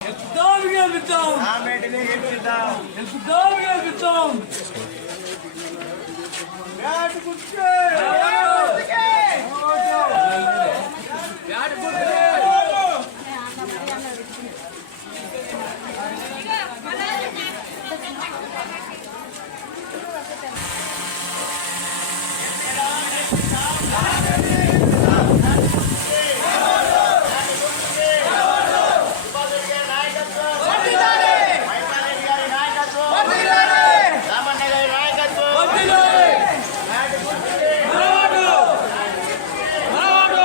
గెలుపుతాం గెలుపుతాం రామరెడ్డిని గెలిపిద్దాం గెలుపుతాం గెలుపుతాం బ్యాట్ గుర్తుకే! బ్యాట్ గుర్తుకే. సుభాష్ గారి నాయకత్వం మైపాల్ గారి నాయకత్వం రామన్న గారి నాయకత్వం వదిలేయ్. బ్యాట్ గుర్తుకే! మనవాడు. మనవాడు.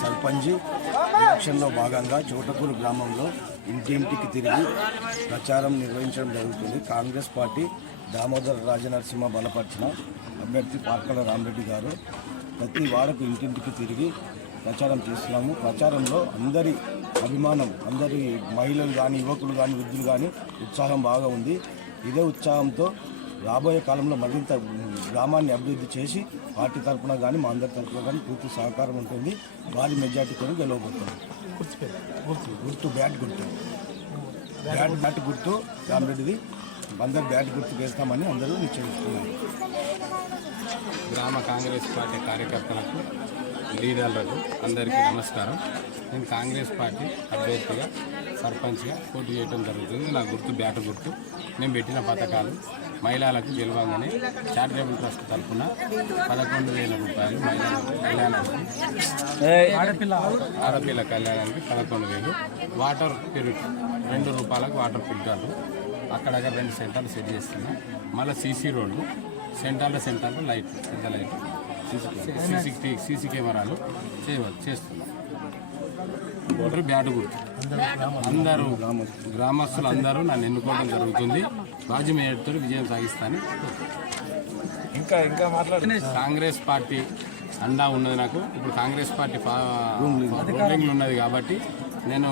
సర్పంచ్ ఎలక్షన్లో భాగంగా చోటకూరు గ్రామంలో ఇంటింటికి తిరిగి ప్రచారం నిర్వహించడం జరుగుతుంది. కాంగ్రెస్ పార్టీ దామోదర రాజనరసింహ బలపరిచిన అభ్యర్థి పార్కల రామరెడ్డి గారు ప్రతి వాడకు ఇంటింటికి తిరిగి ప్రచారం చేస్తున్నాము. ప్రచారంలో అందరి అభిమానం అందరి మహిళలు కానీ యువకులు కానీ వృద్ధులు కానీ ఉత్సాహం బాగా ఉంది. ఇదే ఉత్సాహంతో రాబోయే కాలంలో మరింత గ్రామాన్ని అభివృద్ధి చేసి పార్టీ తరఫున కానీ మా అందరి తరఫున కానీ పూర్తి సహకారం ఉంటుంది. భారీ మెజార్టీతో గెలవబోతుంది గుర్తు గుర్తు బ్యాట్ గుర్తు. బ్యాట్ బ్యాట్ గుర్తు రామరెడ్డిది అందరు బ్యాట్ గుర్తు వేస్తామని అందరూ నిశ్చయిస్తున్నారు. గ్రామ కాంగ్రెస్ పార్టీ కార్యకర్తలకు లీడర్లకు అందరికీ నమస్కారం. నేను కాంగ్రెస్ పార్టీ అభ్యర్థిగా సర్పంచ్గా పోటీ చేయడం జరుగుతుంది. నా గుర్తు బ్యాట గుర్తు. నేను పెట్టిన పథకాలు మహిళలకు గెలవంగానే చారిటబుల్ ట్రస్ట్ తరఫున పదకొండు వేల రూపాయలు మహిళల కళ్యాణానికి ఆడపిల్ల. కళ్యాణానికి పదకొండు వేలు. వాటర్ పిరిట్ రెండు రూపాయలకు వాటర్ ఫిల్టర్లు అక్కడక్కడ రెండు సెంటర్లు సెట్ చేస్తున్నా. మళ్ళీ సీసీ రోడ్లు సెంటర్ల సెంటర్లు లైట్ పెద్ద లైట్ సీసీ సీసీ కెమెరాలు చేయవ చేస్తున్నాం. ఓటర్ బ్యాట్ గుర్తు అందరూ గ్రామస్తులు అందరూ నన్ను ఎన్నుకోవడం జరుగుతుంది. రాజు మేయర్తో విజయం సాగిస్తాను. ఇంకా ఇంకా మాట్లాడు. కాంగ్రెస్ పార్టీ అండా ఉన్నది నాకు. ఇప్పుడు కాంగ్రెస్ పార్టీ రూలింగ్లు ఉన్నది కాబట్టి నేను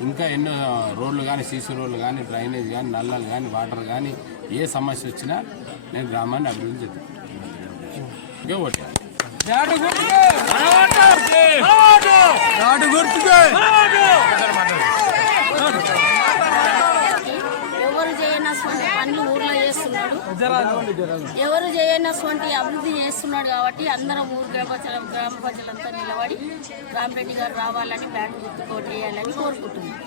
ఇంకా ఎన్నో రోడ్లు కానీ సీసీ రోడ్లు కానీ డ్రైనేజ్ కానీ నల్లలు కానీ వాటర్ కానీ ఏ సమస్య వచ్చినా నేను గ్రామాన్ని అభివృద్ధి ఓటే. బ్యాట్ గుర్తుకే. మనవాడు. మనవాడు. ఎవరు చేయనటువంటి పనులు ఊర్లో చేస్తున్నాడు ఎవరు చేయనటువంటి అభివృద్ధి చేస్తున్నాడు కాబట్టి అందరం ఊరు గ్రామ ప్రజల- గ్రామ ప్రజలంతా నిలబడి రామరెడ్డి గారు రావాలని బ్యాట్ గుర్తు కోటేయాలని కోరుకుంటున్నాం.